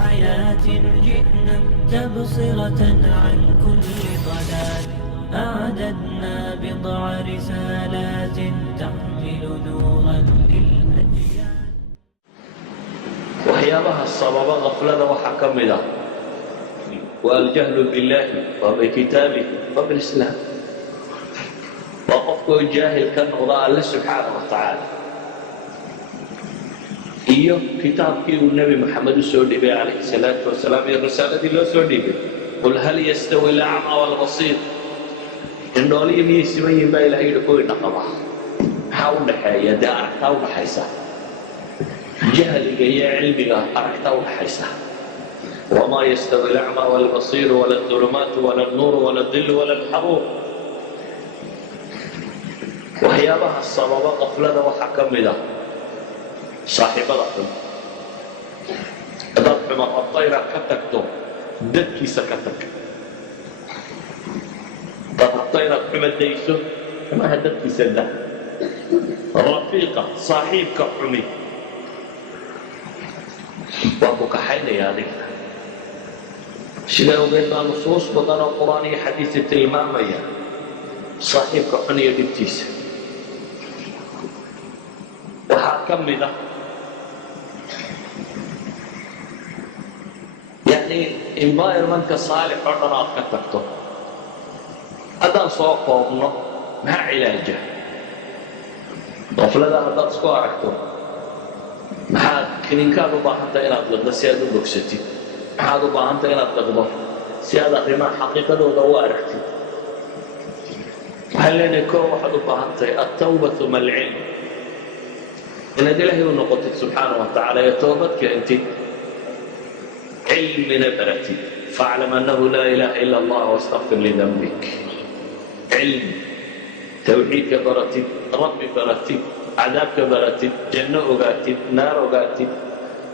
حياة جئنا تبصرة عن كل ضلال أعددنا بضع رسالات تحمل نورا للأجيال. waxyaabaha sababa qaflada waxaa ka mid ah waa aljahlu biاllaahi wa bikitaabih wa bilislaam. waa qofkoo jaahil ka noqda alle subxaana wa tacaala iyo kitaabkii uu nebi moxamed u soo dhibay calayhi salaatu wasalaam iyo risaaladii loo soo dhibay. qul hal yastawi alacma waalbasiir, indhooliyo miyay siman yihin baa ilahay yidhi kuwii dhaqama. maxaa u dhaxeeya? dee aragtaa u dhaxaysa, jahliga iyo cilmiga aragtaa u dhaxaysa. wamaa yastawi alacma waalbasiiru wala adulumaatu wala alnuuru wala adilu wala alxaruur. waxyaabaha sababa qaflada waxaa ka mid ah saaxiibada xun. hadaad xuma rabto inaad ka tagto, dadkiisa ka tag. hadaad rabto inaad xuma dayso, xumaha dadkiisa da. rafiiqa saaxiibka xumi waa ku kaxaynaya adiga. sidaa ogeed baa nusuus badan oo qur-aan iyo xadiisi tilmaamaya saaxiibka xun iyo dhibtiisa. waxaa ka mid ah environmentka saalix oo dhan aad ka tagto. haddaan soo koobno, maxaa cilaaja? qaflada haddaad isku aragto, maxaad kininkaad u baahantahay inaad liqdo si aad u bogsatid? maxaad u baahantahay inaad liqdo si aad arrimaha xaqiiqadooda u aragtid? waxaan leenahay koo waxaad u baahantahay altawbatu ma alcilm, inaad ilaahay u noqotid subxaana wa tacaala ee toobad keentid, cilmina baratid. faaclam annahu laa ilaaha ila allah wastakfir lidambik. cilmi, tawxiidka baratid, rabbi baratid, cadaabka baratid, janno ogaatid, naar ogaatid,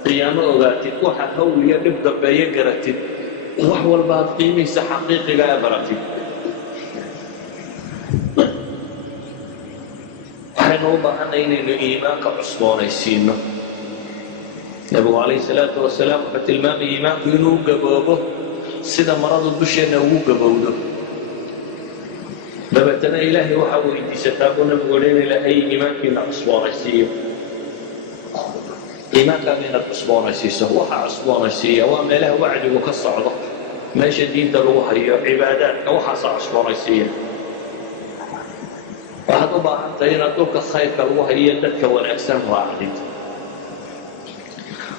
qiyaamo ogaatid, waxa hawl iyo dhib dambeeye garatid, wax walba aad qiimaysa xaqiiqiga ee baratid. waxaynu u baahanay inaynu iimaanka cusboonaysiino. nabigu calayhi salaatu wasalaam wuxuu tilmaamay iimaanku inuu gaboobo sida maradu dusheenna ugu gabowdo. dabeetana ilaahay waxaa weydiisataa buu nabigu odhan ilaahay iimaankiina cusboonaysiiyo. iimaankaaga inaad cusboonaysiiso, waxaa cusboonaysiiya waa meelaha wacdigu ka socdo, meesha diinta lagu hayo, cibaadaadka, waxaasaa cusboonaysiiya. waxaad u baahantahay inaad dhulka khayrka lagu hayo dadka wanaagsan raacdid.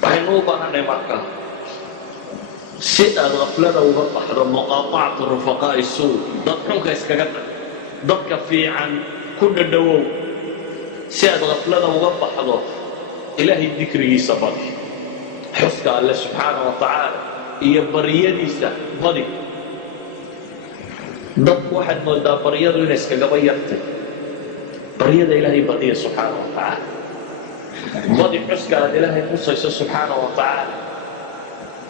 waxaynu u baahanay marka si aad qaflada uga baxdo muqaatacatu rufaqaa'i suu, dad xunka iskaga tag, dadka fiican ku dhadhowow. si aad qaflada uga baxdo, ilaahay dikrigiisa badi, xuska alle subxaana wa tacaala iyo baryadiisa badi. dadku waxaad moodaa baryadu inay iskagaba yartay. baryada ilaahay badiya subxaana wa tacaala. badi xuska aad ilaahay xusayso subxaana wa tacaala.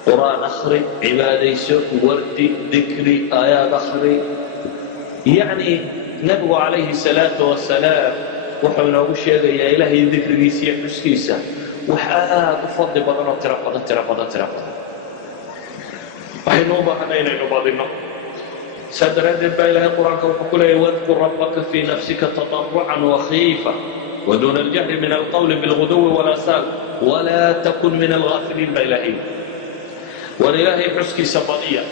qur'aan akhri, cibaadayso, wardi, dikri, aayaad akhri. yacni nabigu calayhi salaatu wasalaam wuxuu inoogu sheegayaa ilaahay dikrigiisa iyo xuskiisa wax aad u fadli badan oo tiro badan. waxaynu u baahanay inaynu badinno. saa daraaddeed baa ilaahay qur-aanka wuxuu ku leeyahy wadkur rabbaka fii nafsika tadarrucan wakhiifa waduuna aljahri min alqawli bilguduwi walaasaal walaa takun min alghaafiliin baa ilaahay. war ilaahay xuskiisa badiya,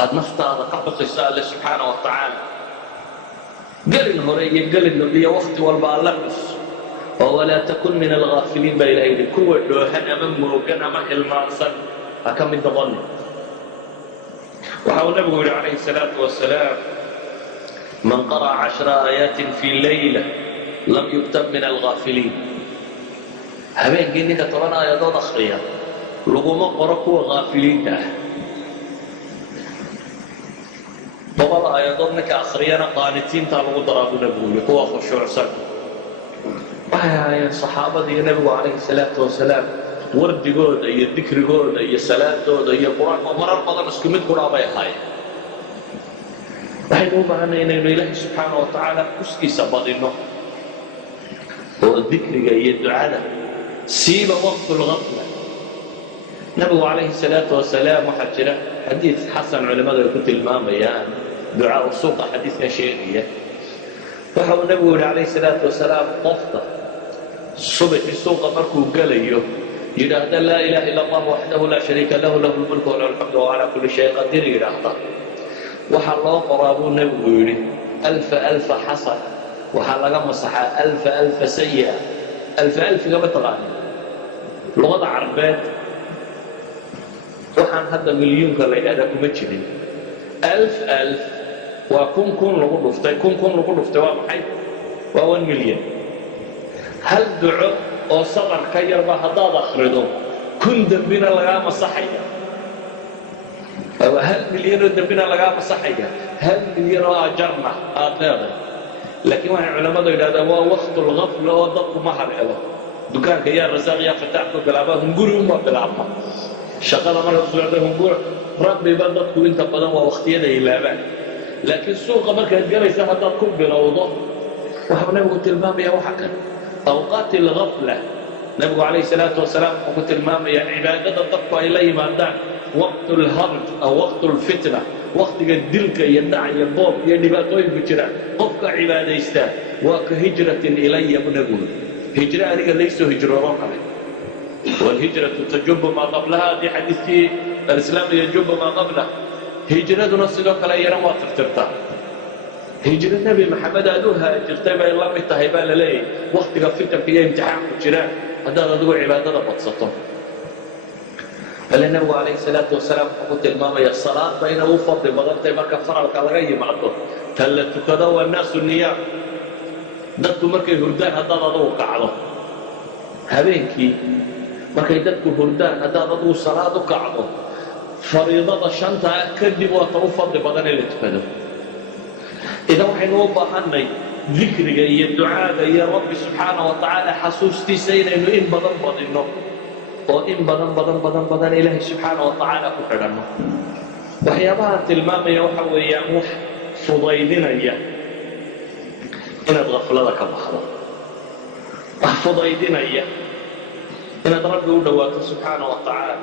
aad naftaada ka xusayso alle subxaana wa tacaala. gelin hore iyo gelin dambe iyo wakhti walba alla xus. oo walaa takun min alghaafiliin baa ilahay yidhi, kuwa dhoohan ama moogan ama hilmaansan ha ka mid noqonin. waxa uu nabigu yidhi calayhi salaatu wasalaam man qara'a 10 aayaatin fii layla lam yuktab min alghaafiliin. habeenkii ninka 10 aayadood akhriya laguma qoro kuwa ghaafiliinta ah. 7 aayadood ninka akhriyana qaanitiintaa lagu daraa buu nabigu yidhi, kuwa khushuucsan. waxay ahaayeen saxaabada iyo nabigu calayhi salaatu wasalaam wardigooda iyo dikrigooda iyo salaadooda iyo qur-aanka marar badan isku mid qura bay ahaayeen. waxaynu u baahanay inaynu ilaahay subxaana wa tacaala xuskiisa badinno oo dikriga iyo ducada siiba waqtu lgafla nabigu calayhi salaatu wasalaam waxaa jira xadiid xasan culimmadu ay ku tilmaamayaan ducaa suuqa xadiidkan sheegaya waxa uu nabigu yidhi calayhi salaatu wasalaam qofka subaxii suuqa markuu gelayo yidhaahda laa ilaaha illa allah waxdahu laa shariika lahu lahu lmulku walahu alxamdu wa calaa kulli shayin qadiir yidhaahda waxaa loo qoraa buu nebigu yidhi alfa alfa xasan waxaa laga masaxaa alfa alfa sayi'a alfa alfiga ma taqaani luqada carbeed waxaan hadda milyuunka la yidhahdaa kuma jirin alf alf waa kun lagu dhuftay kun lagu dhuftay waa maxay waa 1 milyan hal duco oo sadar ka yarba haddaad akhrido kun dembina lagaa masaxaya hal milyan oo dembina lagaa masaxaya hal milyan oo ajarna aad leedahay laakiin waxay culammadu yidhahdaan waa waqtulgafla oo dadku ma haleelo dukaanka yaa rasaaq yaa fataax ku bilaaba hunguri uma bilaabma shaqada marka socda hungur rabbiba dadku inta badan waa waqtiyada ilaabaan laakiin suuqa markaad galaysa haddaad ku bilowdo waxuu nabigu tilmaamaya waxa kan awqaat alghafla nabigu calayhi salaatu wasalaam wuxuu ku tilmaamaya cibaadada dadku ay la yimaadaan waqtu lharj aw waqtu lfitna waqtiga dilka iyo dhac iyo boob iyo dhibaatooyinku jiraan qofka cibaadaystaa waa ka hijratin ilaya bu nabigu hijro aniga laysoo hijroodoo kale والهجرة تجب ما قبلها دي حديثي الإسلام يجب ما قبله هجرة نصدق لا يرى تفترتها هجرة النبي محمد أدوها جرتبا الله متهيبا للي وقت قفتك في امتحان وجران هذا ذو عبادة بطسطه فالنبي عليه الصلاة والسلام قلت الماما يا الصلاة بين وفضل بضبط ما كفر الكالغي معطل تلت كذا والناس النيام دكتو مركي هردان هذا ذو قعده هبينكي markay dadku hurdaan haddaad aduu salaad u kacdo fariidada shanta kadib waa ta u fadli badan in la tukado idan waxaynu u baahannay dikriga iyo ducaaga iyo rabbi subxaana wa tacaala xasuustiisa inaynu in badan badinno oo in badan ilaahay subxaana wa tacaala ku xidhanno waxyaabaha tilmaamaya waxa weeyaan wax fudaydinaya inaad gaflada ka baxdo wax fudaydinaya inaad rabbi u dhawaato subxaana wa tacaala